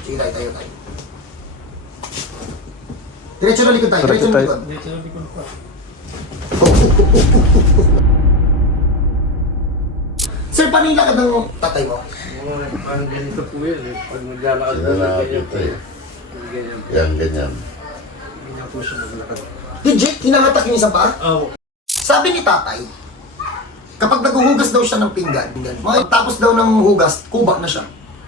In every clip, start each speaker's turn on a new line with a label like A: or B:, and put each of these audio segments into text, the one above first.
A: Sige tayo. Diretso na likod tayo, diretso na likod.
B: Dito na likod pa.
A: Sir, paano yung lakad ng tatay mo?
B: Parang ganito po yan eh. Pag maglalakad po, ganyan po. Ganyan.
C: Ganyan.
B: Ganyan po siya maglakad.
A: Legit, hinangatak yung isang paa?
B: Oo.
A: Sabi ni tatay, kapag naghuhugas daw siya ng pinggan, tapos daw ng hugas, kubak na siya.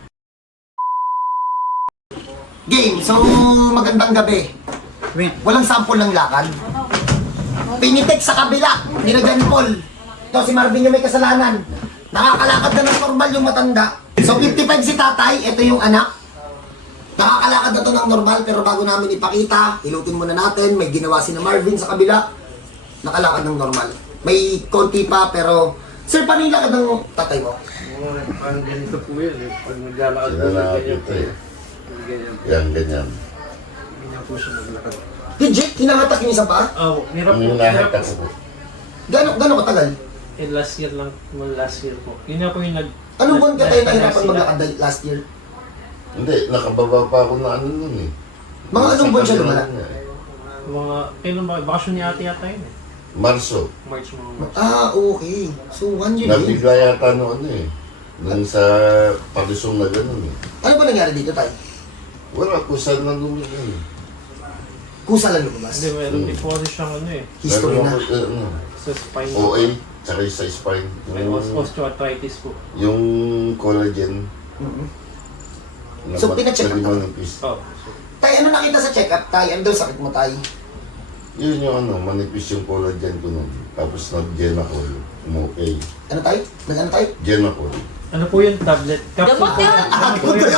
A: Game, so magandang gabi. Walang sample ng lakad. Pinitek sa kabila, nilagyan ni Paul. Ito si Marvin yung may kasalanan. Nakakalakad na ng normal yung matanda. So 55 si tatay, ito yung anak. Nakakalakad na to ng normal, pero bago namin ipakita, hilutin muna natin, may ginawa si na Marvin sa kabila. Nakalakad ng normal. May konti pa, pero... Sir, paano yung lakad ng tatay mo?
B: Parang ganito po yan eh. Pag maglalakad po, ganyan po. Ganyan.
C: Ganyan.
B: Ganyan po siya maglakad.
A: Legit, hinangatak yung isang paa?
B: Oo. Hirap po.
C: Yung
B: Hirap
C: nakita
B: po.
C: ko.
A: Gano'ng katagal?
B: Eh, last year lang. Last year po. Yun na po yung nag...
A: Anong buwan ka tayo nahirapan
B: nag-
A: maglakad last year?
C: Hindi, nakababa pa ako na ano nun eh.
A: Mga anong buwan siya lumala?
B: Mga... Kailan ba? Bakasyon ni ate yata yun eh.
C: Marso.
B: March mga March.
A: Ah, okay. So, 1 year din.
C: Nabigla yata noon eh. Nung sa palisong na gano'n eh.
A: Ano ba nangyari dito tayo?
C: Wala, kusal na lumigay.
A: Kusa lang lumabas.
B: Hindi, meron din po kasi siyang ano eh.
A: History na.
B: Sa spine.
C: OA, tsaka yung sa spine.
B: May osteoarthritis po.
C: Yung collagen.
A: Mhm.
C: na
A: So, pina-check up
C: na manipis.
B: Oo.
A: Tay, ano nakita sa check-up? Tay, ano daw sakit mo, tay?
C: Yun yung ano, manipis yung collagen ko nun. Tapos nag-Genacol. Okay.
A: Ano, tay? Nag-ano, tay?
C: Genacol.
B: Ano po yung tablet?
D: Gamot yun!
B: Ano po yun?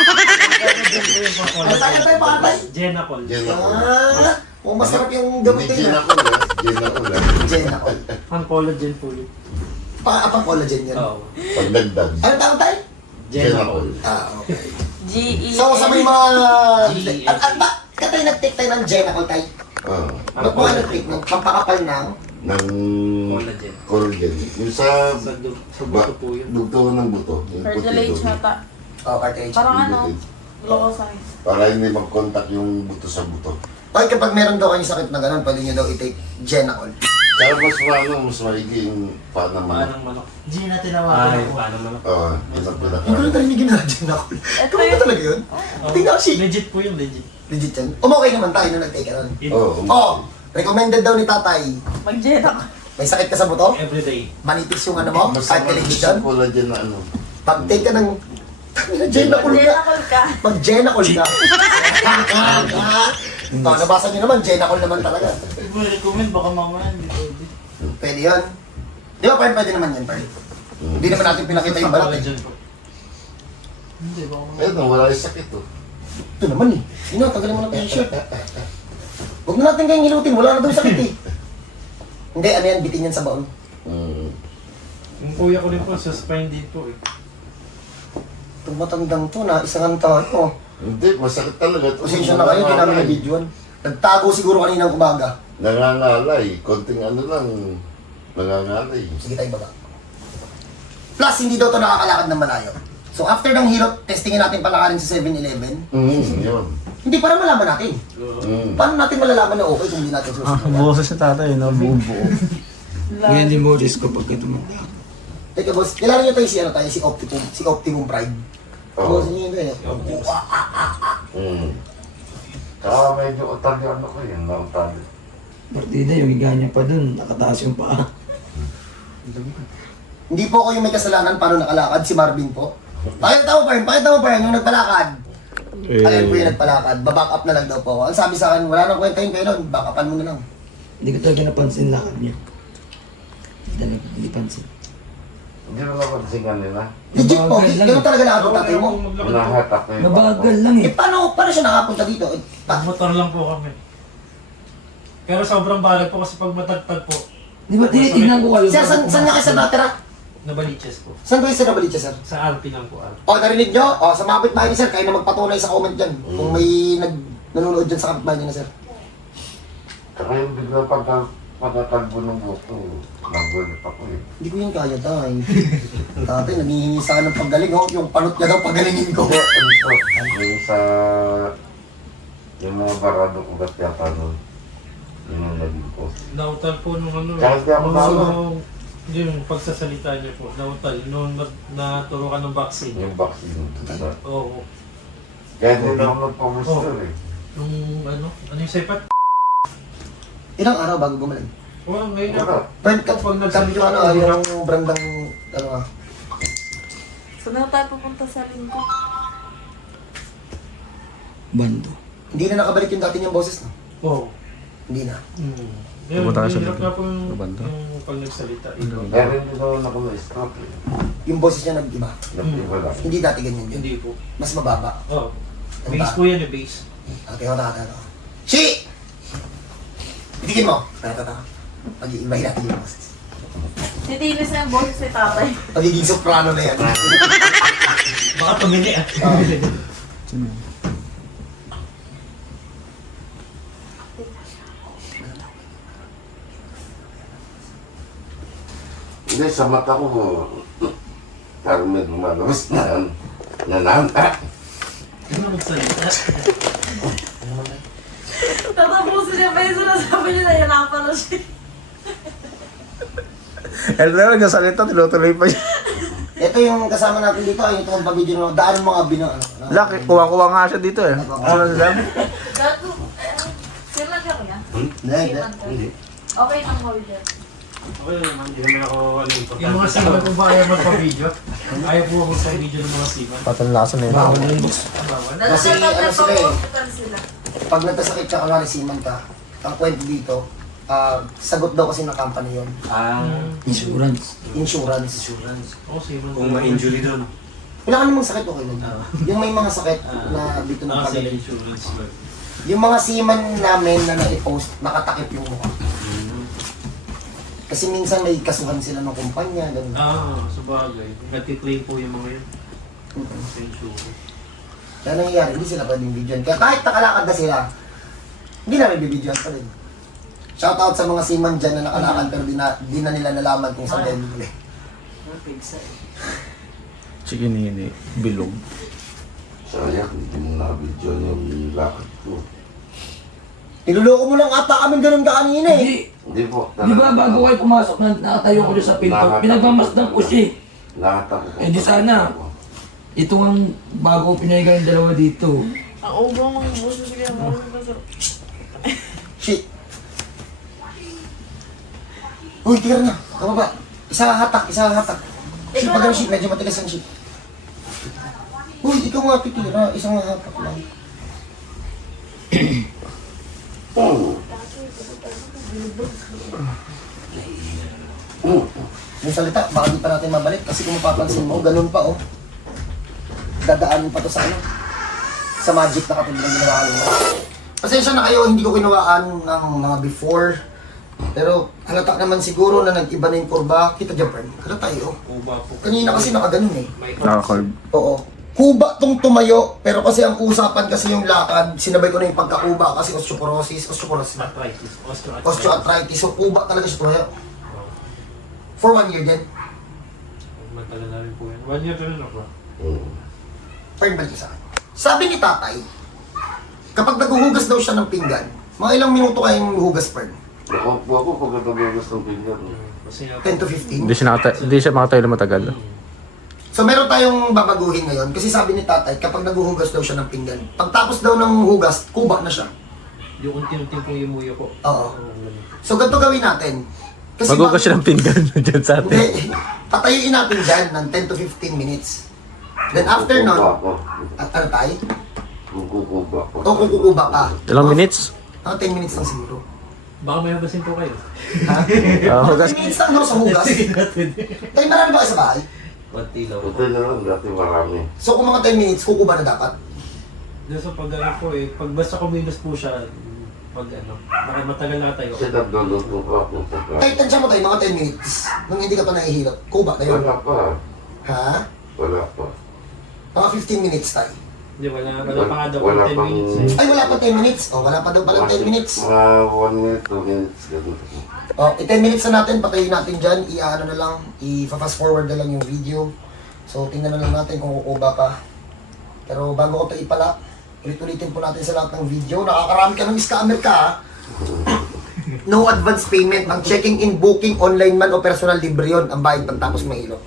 A: Ano tayo, tay, baka, tay?
B: Genacol.
C: Genacol.
A: Ah, masarap yung gamot
C: Hindi
A: din, ha?
C: Genacol ah. Genacol ah.
A: Genacol.
B: Ang collagen po yun.
A: Pang collagen yan.
B: Oo.
C: Pagdagdag.
A: Ano tawag, tay?
B: Genacol.
A: Ah, okay.
D: G-E-N.
A: So, sa may mga...
B: G-E-N.
A: At ba? Katay nag-take tayo ng Genacol, tay?
C: Ah.
A: Ano po ang nag-take ng pampakapal ng...
C: Ng
B: Collagen.
C: collagen. Yung sa
B: Sa buto po yun.
C: buto ng buto. Yung puti
D: Cartilage
C: doon.
D: ata.
A: Oh, cartilage.
D: Parang ano,
C: Buto.
D: locosize.
C: Para hindi mag-contact yung buto sa buto.
A: Okay, kapag meron daw kayong sakit na gano'n, pwede nyo daw i-take Genacol.
C: Kaya mas maigi yung paa ng manok.
B: Paanong manok?
E: G na
B: Ay,
E: tinawagan ako.
B: paanong manok?
C: Oo, yun ang pinaka.
A: Hindi ko lang tarinigin na Genacol.
D: Ito
A: Kung ba
D: yun.
A: talaga yun? Tingnan ko si...
B: Legit po yun, legit.
A: Legit yan. Okay naman tayo nung nag-take ka nun.
C: Oo.
A: Oh, recommended daw ni tatay.
D: Mag-jet ako.
A: May sakit ka sa buto?
B: Everyday.
A: Manipis yung ano mo?
C: Mas
A: Cartilage
C: manipis
A: dyan?
C: yung collagen na ano.
A: Pag-take ka ng... Genacol ka.
D: Mag-jet ka.
A: Pag-Genacol ka. Oh, nabasa nyo naman, Genacol naman talaga.
E: Hindi mo recommend, baka mamaya hindi pwede.
A: Pwede yun. Di ba, pwede naman yan, pwede. Hindi naman natin pinakita yung balat eh.
B: Collagen po.
E: Hindi, baka mamaya.
C: Ayun, wala yung sakit oh.
A: Ito naman eh. Sino, tagalin mo ng t-shirt. Huwag na natin kayong hilutin, wala na daw sakit eh. Hindi, ano yan, bitin yan sa baon.
C: Mm.
B: Yung kuya ko rin po, sa spine din po eh.
A: Itong matandang to, naisangan tayo.
C: Hindi, masakit talaga.
A: Pasensya na kayo, hindi namin na-videoan. Nagtago siguro kaninang umaga.
C: Nangangalay. Konting ano lang. Nangangalay.
A: Sige tayo baba. Plus, hindi daw to nakakalakad ng malayo. So after ng hilot, testingin natin palakarin sa 7-Eleven.
C: Yun.
A: Hindi, para malaman natin. Paano natin malalaman na okay kung hindi natin susunod?
E: Boses si tatay, no? Buo-buo.
D: Ganyan din mo.
A: Teka boss, kilala niyo tayo si Optimum Pride.
C: Oo.
A: Boss niyo yun eh.
C: Kaya medyo utag yung ano ko yun. Nautag.
F: Partida, yung higa niya pa dun, nakataas yung paa.
A: Hindi po ako yung may kasalanan paano nakalakad, si Marvin po. Pakita mo pa rin, yung nagpalakad. Ayun po yung nagpalakad, baback up na lang daw po ako. Ang sabi sa akin, wala nang kwenta yun kayo nun, back upan mo na lang.
F: Hindi ko talaga napansin lakad niya. Hindi pansin.
C: Hindi mo napansingan nila.
A: Legit po,
F: Mabagal lang.
A: ganun talaga nakapun tatay mo.
C: Hinahatak na yung
F: Mabagal lang
A: Eh
F: eh.
A: paano siya nakapunta dito? Eh,
B: Motor lang po kami. Pero sobrang balag po kasi pag matagtag po,
F: Di ba tinitignan ko kayo?
A: Sir, saan niya kayo sa natira?
B: nabaliches po.
A: Saan kayo sa Nabalitsa, sir?
B: Sa RP lang po. RP.
A: O, narinig nyo? O, sa mga kapitbahay ni sir, kayo na magpatunay sa comment dyan. Kung may nanonood dyan sa kapitbahay niya na sir.
C: Kaya yung bigla pagkatagbo ng buto. Nagulit ako eh.
A: Hindi ko yun kaya, tay. Tatay, nanghihingi sa akin ng pagaling, oh. Yung panot niya daw, pagalingin ko.
C: May yung sa... Yung mga barado ko ba't yata nun. Yun ang naging ko.
B: Nautal po nung ano.
C: Kahit di ako tama.
B: Yung pagsasalita niyo po, nautal. Nung naturo ka ng vaccine.
C: Yung vaccine.
B: Oo.
C: Kaya din ako nagpa-booster eh.
B: Yung ano yung sepat?
A: Ilang araw bago gumaling?
B: Oo, ngayon na.
C: Wala.
A: Friend,
B: Pag
A: sabi
B: nagsalita
A: ko ano,
B: ka,
A: yung brandang, ano ah.
D: Saan na tayo pupunta sa linggo?
F: Bando.
A: Hindi na nakabalik yung dati niyang boses, no?
B: Oo.
A: Hindi na.
B: Yung
G: Pupunta ka sa
B: hirap nga po
G: Banda?
B: yung pag nagsalita.
C: Kaya rin din ako na-stroke eh.
A: Yung boses niya nag-iba.
C: Nag-iba lang.
A: Hindi dati ganyan yun.
B: Hindi po.
A: Mas mababa.
B: Oo. Base po yan, yung base.
A: Okay, wala ka. Shi! Itigin mo. Tata. Pag-iimbay natin yung boses.
D: Titinis na yung boses ni tatay.
A: Pagiging soprano na yan.
B: Baka tumili ah.
C: Hindi, sa mata ko, parang may lumalabas na nananta.
B: Ano magsalita?
D: Tatapusin niya pa yung sinasabi niya na hirapan na siya.
G: Eh, talaga salita, tinutuloy pa siya.
A: Ito yung kasama natin dito, ay ito ang pabidyo ng daan mga bino.
G: Laki, kuwang-kuwang nga siya dito eh. Ano na sila?
D: Gato, sila ka niya?
A: Hindi.
D: Okay ang holder.
B: Okay naman, hindi naman ako ano importante. Yung mga siman kung ba ayaw magpa-video? Ayaw po ako sa video ng mga siman.
G: Patalasan na yun.
A: Kasi ano sila eh.
D: Hospital sila.
A: Pag nagkasakit ka, kunwari siman ka, ang kwento dito, sagot daw kasi ng company yun.
F: Insurance.
A: Insurance.
B: Oo, siman.
H: Kung ma-injury doon.
A: Wala ka namang sakit, okay lang. Yung may mga sakit na dito ng
B: Sa
A: pagaling.
B: insurance lang.
A: Yung mga seaman namin na nag-post, nakatakip yung mukha. Kasi minsan may kasuhan sila ng kumpanya. Ganun.
B: Sa bagay. Nag-claim po yung mga yun. Sa insurance.
A: Kaya nangyayari, hindi sila pwedeng videoan. Kaya kahit nakalakad na sila, hindi namin bibidyoan pa rin. Shoutout sa mga seaman dyan na nakalakad pero di na nila nalaman kung saan tayo bibili.
G: Sige ni bilog.
C: Sayang, hindi mo na-video yung lakad ko.
A: Niluloko mo lang ata kami ganun ka kanina eh.
C: Hindi po.
F: Di ba bago kayo pumasok na nakatayo ko doon sa pinto, pinagmamasdan ko siya.
C: Lahat ako.
F: Eh, di sana. Ito ang bago pinahiga yung dalawa dito.
D: Ang ubong ng boses niya.
A: Shit. Uy, tira na. Kababa. Isa hatak. Shit, pag shit, medyo matigas ang shit. Uy, ikaw nga titira. Isang hatak lang. Yung salita, baka di pa natin mabalik kasi kung mapapansin mo, ganun pa oh. Dadaanin pa to sa ano? Sa magic na katulad ng ginawa ko. Pasensya na kayo, hindi ko kinuhaan ng mga before. Pero halata naman siguro na nag-iba na yung kurba. Kita dyan, friend. Halata yun.
B: Uba po.
A: Kanina kasi nakaganon eh.
G: Nakakalb.
A: Oo. Kuba tong tumayo, pero kasi ang usapan kasi yung lakad, sinabay ko na yung pagkakuba kasi osteoporosis na.
B: Arthritis. Osteoarthritis.
A: Osteoarthritis. So kuba talaga siya tumayo. For 1 year din.
B: Matagal na rin po yan. 1 year rin ako.
A: Friend, balik sa akin. Sabi ni tatay, kapag naghuhugas daw siya ng pinggan, mga ilang minuto kayong hugas, friend?
C: Nakupo ako pag natabagas ng pinggan.
B: Kasi
A: 10 to 15?
G: Hindi siya makatayo na matagal.
A: So meron tayong babaguhin ngayon kasi sabi ni tatay, kapag naghuhugas daw siya ng pinggan, pagtapos daw ng hugas, kuba na siya.
B: yung unti-unti po yung muyo ko.
A: Oo. So ganito gawin natin.
G: Magugas siya ng pinggan dyan sa atin.
A: Hindi, patayuin natin dyan ng 10 to 15 minutes. Then after nun, at ano tayo?
C: Kukuba ko.
A: O kukuba ka.
G: Ilang minutes?
A: 10 minutes lang siguro.
B: Baka may hugasin po kayo.
A: Ha?
G: Hugas.
A: 10 minutes lang no, sa hugas. Tayo marami ba kayo sa bahay?
H: Konti lang.
C: Ito na lang, dati marami.
A: So kung mga 10 minutes, kukuba na dapat.
B: Doon sa pag ano po eh, pag basta kumilos po siya, pag ano, baka matagal na tayo.
C: Kasi nagluluto pa ako sa
A: Kahit tansya mo tayo, mga 10 minutes, nung hindi ka pa nahihilot, kuba na yun.
C: Wala pa.
A: Ha?
C: Wala pa.
A: Mga 15 minutes tayo.
B: Hindi, wala pa nga daw
C: Wala
B: 10
C: pang-
B: minutes eh.
A: Ay, wala pa 10 minutes. O, wala pa daw pala 10 minutes.
C: Mga 1 minute, 2 minutes, ganun.
A: O, 10 minutes na natin, patayin natin dyan. I-ano na lang, i-fast forward na lang yung video. So, tingnan na lang natin kung kukuba pa. Pero bago ko ito ipala, ulit-ulitin po natin sa lahat ng video. Nakakarami ka ng scammer ka, ha? No advance payment. Ang checking in, booking, online man o personal libre yun. Ang bayad pagtapos mahilo.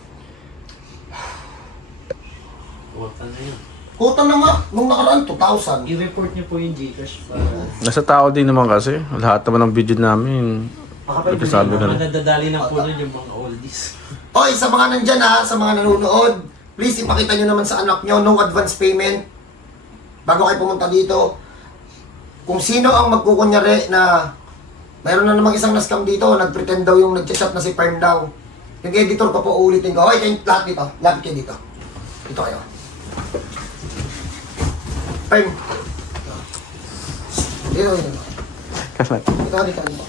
B: Kuwata na yun.
A: Kuta na nga, nung nakaraan, 2,000.
B: I-report niyo po yung Gcash para...
G: Nasa tao din naman kasi. Lahat naman ng video namin. Nagsasabi ka na.
B: Nadadali ng po nun yung mga oldies.
A: Oy, sa mga nandyan ha, sa mga nanonood, please ipakita nyo naman sa anak nyo, no advance payment. Bago kayo pumunta dito, kung sino ang magkukunyari na mayroon na namang isang na-scam dito, nag-pretend daw yung nag-chat na si Perm daw. Yung editor ko po, uulitin ko. Hoy, kayo lahat dito. Lapit kayo dito. Dito kayo. Perm. Dito, dito. Dito, dito.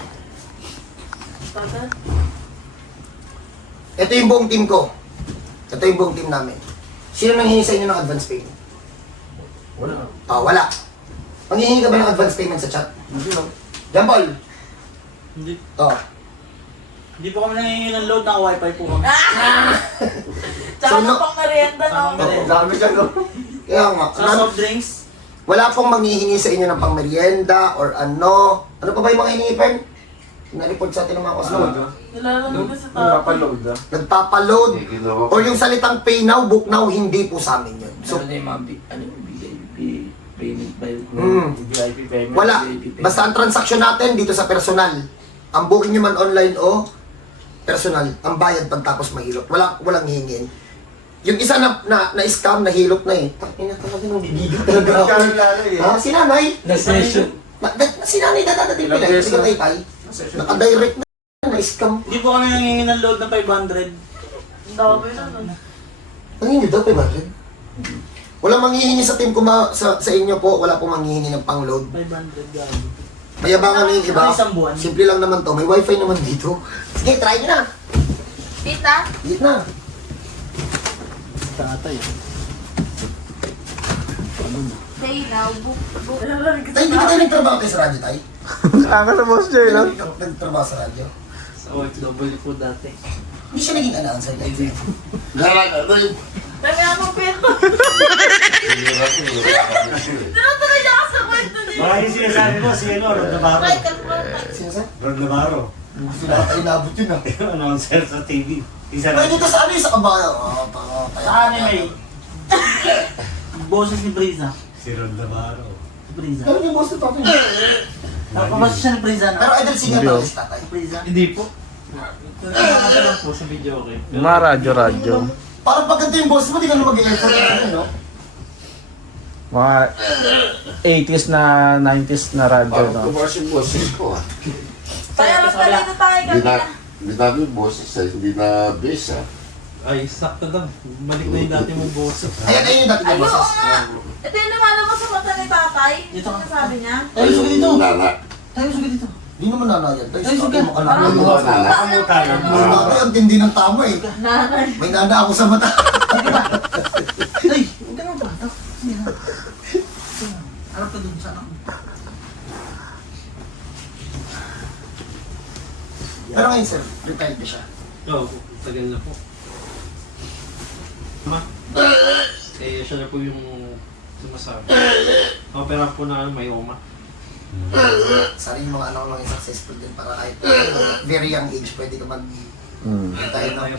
A: Ito yung buong team ko. Ito yung buong team namin. Sino nanghihingi sa inyo ng advance payment?
B: Wala.
A: Wala. Manghihingi ka ba ng advance payment sa chat?
E: Hindi lang.
A: Jambol.
E: Hindi.
A: Oh.
E: Hindi po kami nangingi ng load, naka-wifi po kami.
D: Tsaka
A: So, no-
D: pang merienda, no?
E: Dami siya, no?
A: Kaya nga.
E: Sa soft drinks,
A: Wala pong manghihingi sa inyo ng pangmerienda or ano. Ano pa ba yung mga hiningi, Pern? Na-report sa atin ng mga customer.
D: Nilalagay ko sa tao.
A: Nagpapaload.
C: Eh, ginawa ko.
A: Or yung salitang pay now, book now, hindi po sa amin yun. So,
F: So, ano yung mga payment by
E: VIP payment.
A: wala. Basta ang transaksyon natin dito sa personal. Ang booking nyo man online o personal. Ang bayad pagtapos mahilot. Walang hihingin. Yung isa na scam, nahilot na eh. Ina talaga nang bibigil talaga ako. Ha? Si nanay?
F: Na-session.
A: Si nanay dadadating pala. Hindi ka tay-tay. Naka-direct na scam.
E: Hindi po kami nangingi ng load na 500.
D: Ang dami na, no?
A: Ang hindi daw, Pemagin. Walang manghihingi sa team ko sa inyo po. Wala pong manghihingi ng pang-load.
E: 500 gano'n.
A: Mayabangan na yung iba.
E: Isang buwan.
A: Simple lang naman to. May wifi naman dito. Sige, try nyo na.
D: Tita?
A: Eat na.
E: Tatay.
D: Say now, book.
A: Tay, hindi ba tayo nagtrabaho tayo sa radyo, Tay?
G: Ang sa boss Jay, no?
A: Nagtrabaho sa radyo.
E: Sa OFW po dati.
A: Hindi siya naging announcer, Tay.
C: Ano yung...
D: Dami akong kwento. Tinutuloy niya ako sa kwento niya.
B: Baka yung sinasabi mo, si ano, Rod Navarro.
D: Michael Porta.
A: Sino sa?
B: Rod Navarro.
A: Sila tayo nabot yun ah.
B: Yung announcer sa TV. Isa
A: Pwede
B: na.
A: dito sa ano yung sa kabayo.
E: Sa anime. Boses ni Briza.
B: Si Rod Navarro.
E: Si Briza.
A: Ano yung boss na tatay?
E: Nakapabasa siya ni Briza na.
A: Pero idol singer
G: Hindi,
A: to
G: oh.
A: si tatay.
E: Briza.
B: Hindi po.
E: Nakakata lang po sa video, okay?
G: Mga radyo.
A: Parang pag ganito yung boss mo, di ka na mag-effort ano, no?
G: Mga 80s na 90s na radyo,
C: Parang
G: no?
C: kumas yung boses ko ah.
D: Kaya lang pala ito tayo
C: Hindi
D: kanina.
C: na yung boses ah, hindi na bass ah.
B: Ay, sakto daw. Balik na yung dati mong boss.
A: Ayun yung dati
D: Ay,
A: yung
D: oo
A: boses.
D: nga. Ito yung lumalabas sa mata ni tatay.
E: Dito ka.
D: Ano sabi niya?
E: Tayo suga dito.
C: Nana.
E: Tayo suga dito.
A: Di naman nanayan. Tayo
E: Ay,
A: sa
E: sige.
A: akin mo ka
D: Parang
A: naman.
C: Ano, nana?
B: Kamuta lang.
A: Mas tatay ang tindi ng tama eh.
D: Nanay.
A: May nana ako sa mata.
E: Tay, huwag ka nang bata. Sige na. Harap ka dun sa anak mo.
A: Pero ngayon sir, retired na siya.
B: Oo, tagal na po. Ma? Eh, siya na po yung sumasabi. Opera po na may oma.
A: Sana yung mga anak ko maging successful din para kahit very young age pwede ka mag
G: Mm.
A: retire na.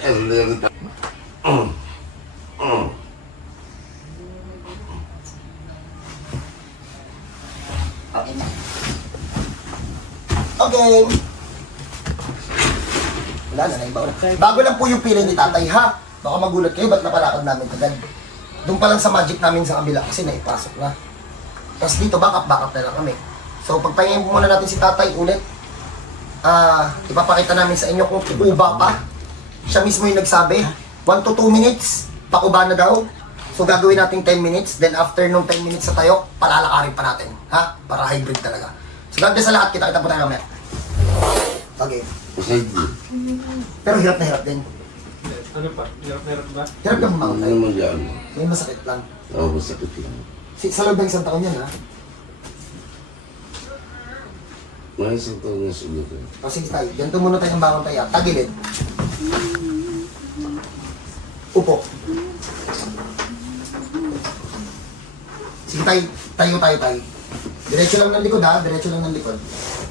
A: Okay na. Okay. Wala na, naibaw na. Bago lang po yung pila ni tatay ha. Baka magulat kayo, ba't napalakad namin agad? Doon pa lang sa magic namin sa kabila kasi naipasok na. Tapos dito, backup na lang kami. So, pagpahingin muna natin si tatay ulit. Ipapakita namin sa inyo kung kukuba pa. Siya mismo yung nagsabi, 1 to 2 minutes, pakuba na daw. So, gagawin natin 10 minutes. Then, after nung 10 minutes sa tayo, palalakarin pa natin. Ha? Para hybrid talaga. So, God bless sa lahat. Kita-kita po tayo mamaya. Okay.
C: Kasi
A: Pero hirap na hirap din.
B: Ano pa? Hirap ba?
A: Hirap na
C: ano
A: bumangon.
C: naman yan?
A: May masakit lang.
C: Oo, masakit lang.
A: Sa loob ng isang taon yan, ha?
C: May isang taon na sulit eh.
A: O, sige tayo. Ganito muna tayo ng bangon tayo. Tagilid. Upo. Sige tayo, tayo. Diretso lang ng likod ha, diretso lang ng likod.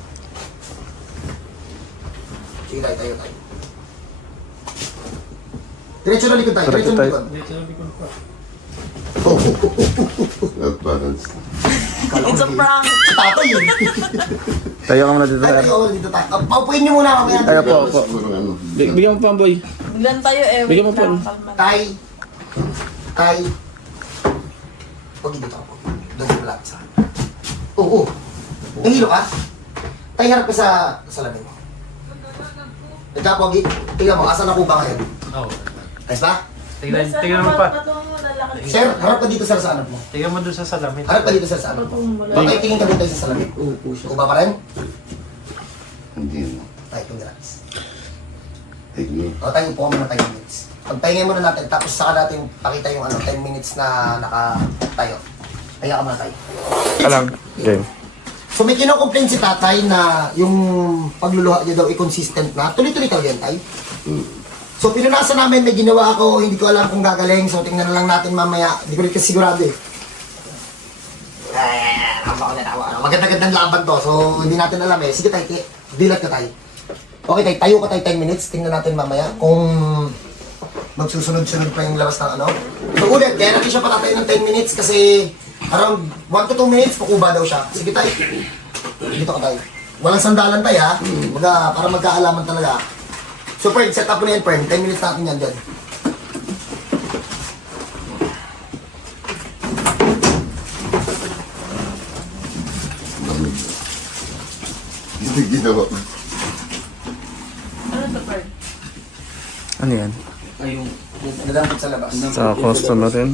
A: Sige tayo. Diretso ng likod tayo, diretso ng likod.
C: Not balance.
D: It's a prank.
A: Si Tatay yun.
G: Tayo ka muna dito.
A: Tayo ako dito tayo. Paupuin niyo muna mamaya.
G: Tayo po, po.
C: Siguro ano.
G: Bigyan mo pa, boy.
D: Ilan tayo eh.
G: Bigyan mo po.
A: Tay. Huwag dito ako. Doon sa malapit sa akin. Oo. Nahilo ka? Tay, harap ka sa salamin mo. Nagkapogi. Tingnan mo, asan ako ba ngayon?
B: Oo.
A: Ayos ba?
B: Tingnan mo pa.
A: Sir, harap ka dito sir sa anak mo.
B: Tingnan mo doon sa salamin.
A: Harap ka dito sir sa anak mo. Bakit tingin ka dito sa salamin?
F: Uupo siya.
A: Uba pa rin?
C: Hindi na.
A: Tay, congrats.
C: Take me.
A: O, tayo po muna 10 minutes. Pagpahingay muna natin, tapos saka natin pakita yung 10 minutes na nakatayo. Kaya ka muna tayo.
G: Alam. Game.
A: So may kino-complain si tatay na yung pagluluha niya daw inconsistent na. Tuloy-tuloy ka yan, tay. So pinunasan namin, may ginawa ako, hindi ko alam kung gagaling. So tingnan na lang natin mamaya. Hindi ko rin kasi sigurado eh. Maganda-gandang laban to. So hindi natin alam eh. Sige tay, dilat ka tay. Okay tay, tayo ka tay 10 minutes. Tingnan natin mamaya kung magsusunod-sunod pa yung labas ng ano. So ulit, kaya natin siya patatayin ng 10 minutes kasi around 1 to 2 minutes, pakuba daw siya. Sige tay, dito ka tay. Walang sandalan tay ha. Para magkaalaman talaga. So Fred, set up mo na yan Fred. 10 minutes natin yan dyan.
C: Hindi ginawa.
D: Ano to, Fred?
G: Ano yan?
A: Ay, yung nadampot sa labas.
G: Sa customer rin.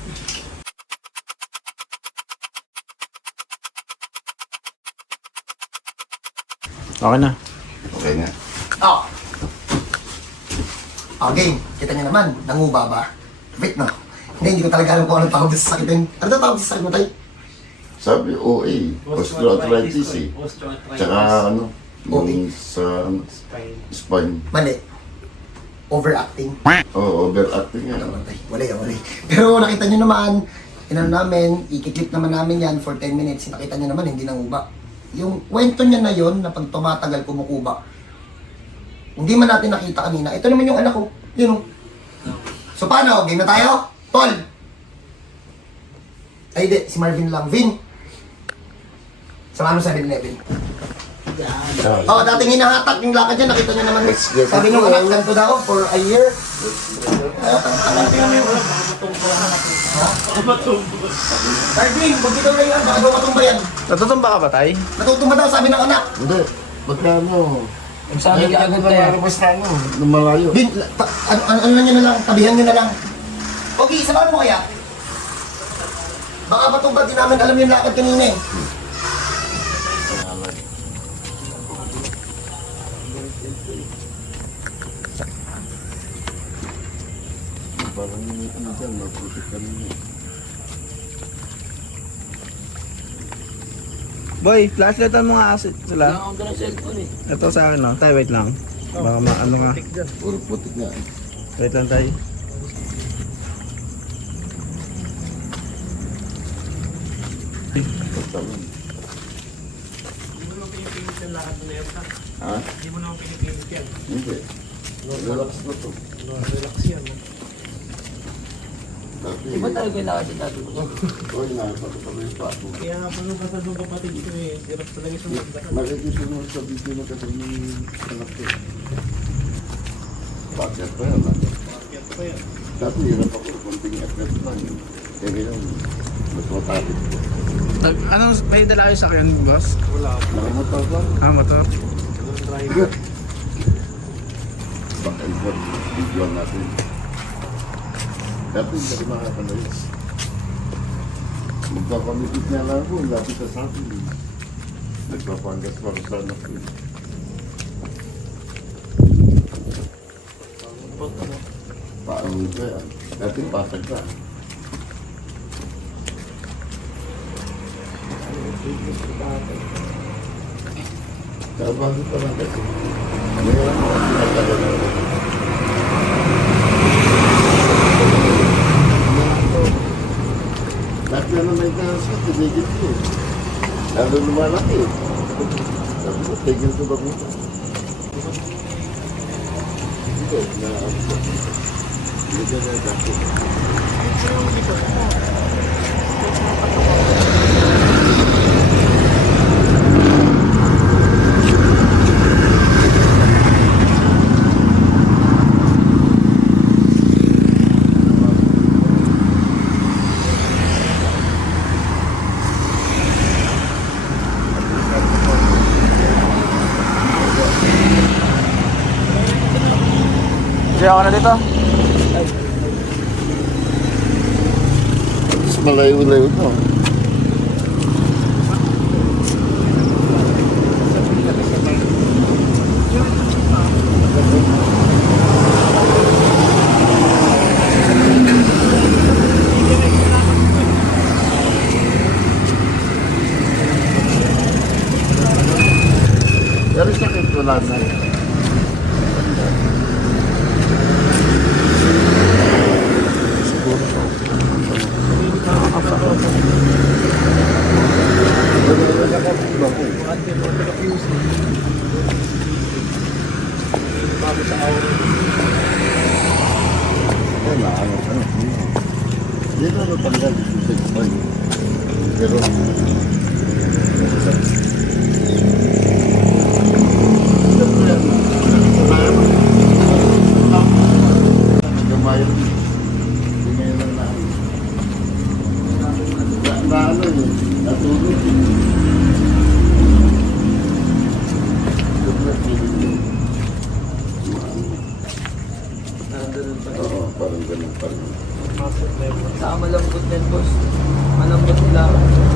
G: Okay na.
C: Okay na.
A: Oh. Okay, kita niyo naman, nanguba ba? Wait no. Hindi ko talaga alam kung anong tawag sa sakit. Ano daw tawag sa sakit mo tay?
C: Sabi, OA. Osteoarthritis eh. Tsaka ano, yung sa ano, spine.
A: Mali. Overacting.
C: Oo, overacting nga.
A: Wala. Pero nakita nyo naman, inano namin, ikiklip naman namin yan for 10 minutes. Nakita nyo naman, hindi nanguba. Yung kwento niya na yon na pag tumatagal, kumukuba. Hindi man natin nakita kanina. Ito naman yung anak ko. Yun o. So paano? Game na tayo? Paul! Ay di, si Marvin lang. Vin! Sama mo 7-Eleven. Oh, dating hinahatak yung lakad niya, nakita niyo naman. Sabi nung anak, ganito daw for a year. Marvin, huwag dito na yan, baka daw matumba yan.
G: Natutumba ka ba, tay?
A: Natutumba daw, sabi ng anak.
C: Hindi, magkano?
F: Sabi ka agad tayo.
C: Mas na ano, nung malayo.
A: Vin, ano nyo na lang, tabihan nyo na lang. Okay, samahan mo kaya? Baka matumba, di namin alam yung lakad kanina eh.
C: Parang ano dyan, maputik kami niya.
G: Boy, flashlightan mo nga kasi sila.
F: Wala akong dalang cellphone eh.
G: Ito sa akin, no? Tay, wait lang. Baka ano nga.
C: Puro putik nga.
G: Wait lang, tay.
C: Pagtaman. Ha?
B: Hindi mo naman pinipilit yan.
C: Hindi. Relax na to.
B: Relax yan.
C: Tapi,
F: Di ba talaga kailangan din natin?
C: oy, nakapagpapalay yung pato.
B: Kaya nga pala basta doon kapatid ito eh. Hirap talaga sa mga
C: Nakikita mo sa video na kasi yung anak ko. Bakit pa yan?
B: Kaya pa yan.
C: Dati hirap ako, konting effort lang. Kaya ngayon, mas matapit ko.
G: Anong, may dala kayo sa akin, boss?
B: Wala ako.
C: Nakamotor lang.
G: Ah, motor?
B: Walang driver.
C: Back and forth, videoan natin. Dati hindi ako makakalayas. Magpapamitit niya lang ako, lapit na sa akin. Nagpapanggas para sa anak ko. Paano ko yan? Dati patag na. Kabago pa lang kasi. Ngayon ako tinatagal na ako. Dati ka na may kasakit, tinigil ko. Lalo lumalaki. Sabi ko, tigil ko ba muna? Hindi, hindi ka na dati.
G: Siya ako na dito.
C: Mas malayo-layo to. Pero sakit wala na. Dito ano tanggal pero Oo, parang ganun pa rin.
E: Saka malambot din, boss. Malambot lang.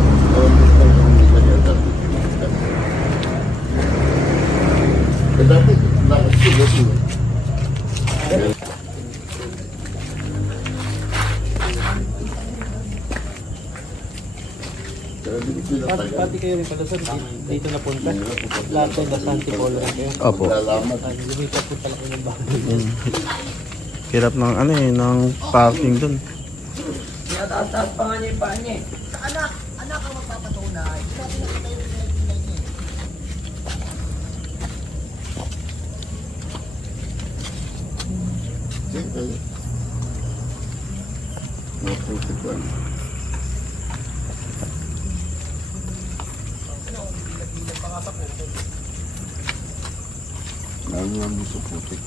C: Dati, lakad ko, dati.
B: Pati kayo rin pala sir, dito na punta. Lahat kayo nasa Antipolo rin kayo.
G: Opo.
B: Lumipat po pala kayo ng bahay.
G: Hirap ng ano eh, ng parking dun.
E: Tinataas-taas pa nga niya yung paa niya eh.
A: Anak ang magpapatunay. Hindi natin nakita yung pinay niya.
C: Siyempre. Maputik lang. Lalo lang gusto putik.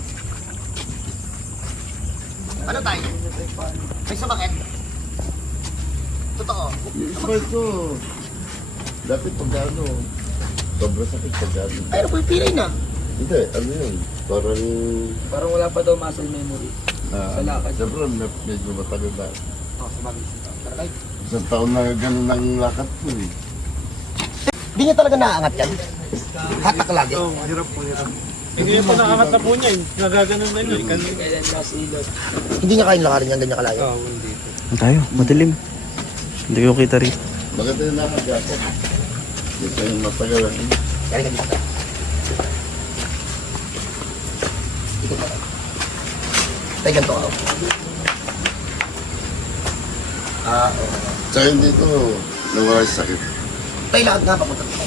A: Ano tayo? May sumakit? Totoo.
C: Yung spike ko, dati pagano, sobrang sakit pagano.
A: Ay, ano po yung pilay na?
C: Hindi, ano yun, parang,
E: Parang wala pa daw muscle memory. Sa lakad.
C: siyempre medyo matagal na.
A: Oh, sumagit. Tara tayo.
C: Isang taon na ganun ang lakad ko eh.
A: Hindi niya talaga naaangat yan. Hatak lagi.
B: Oo, hirap po, hirap. Hindi niya pa nakakat na po niya eh. Nagaganon na niya.
E: Kailan na silot.
A: Hindi niya kain lakarin yan, ganyan kalayo.
B: Oo, hindi po.
G: Ano tayo? Madilim. Hindi ko kita rin.
C: Maganda yung lakad ako. Hindi tayo matagal lang.
A: Kaya ka dito. Ito pa. Tayo ganito ako. Oo.
C: Tsaka hindi ko nawala yung sakit.
A: Tayo lakad nga, papunta tayo.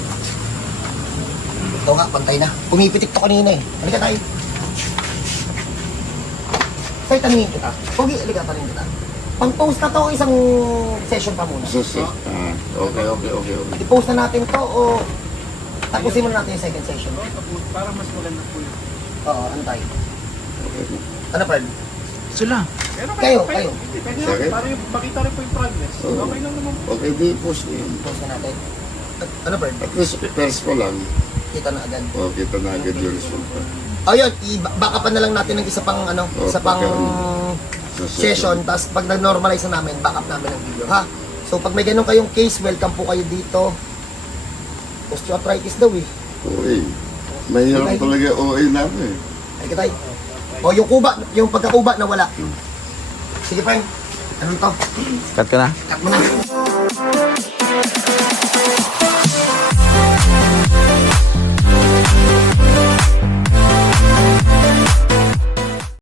A: Ito nga, pantay na. Pumipitik to kanina eh. Halika tayo. Tayo tanungin kita. Pogi, halika pa rin kita. Pang-post na to, isang session pa muna.
C: Okay.
A: I-post na natin to o tapusin muna natin yung second session.
B: Para mas maganda po yun.
A: Oo, ano tayo? Ano, Fred?
B: Sila.
A: Kayo.
B: Pwede
C: Sakit?
B: para yung makita rin po yung progress.
C: Oo.
B: Okay lang naman po.
C: Okay, di post na yun.
A: Post na natin. Ano, Fred?
C: At least, first pa lang.
A: Kita na agad.
C: O, kita na agad yung resulta.
A: Ayun, i-backup pa na lang natin ng isa pang ano,
C: Oo,
A: isa pang
C: Sa
A: session, tapos pag nag-normalize na namin, backup namin ang video, ha? So, pag may ganun kayong case, welcome po kayo dito. Osteoarthritis daw eh.
C: OA. Mahirap talaga OA namin.
A: Ay, katay. O, yung kuba, yung pagkakuba nawala. Sige, friend. Anong to?
G: Cut ka na?
A: Cut mo na.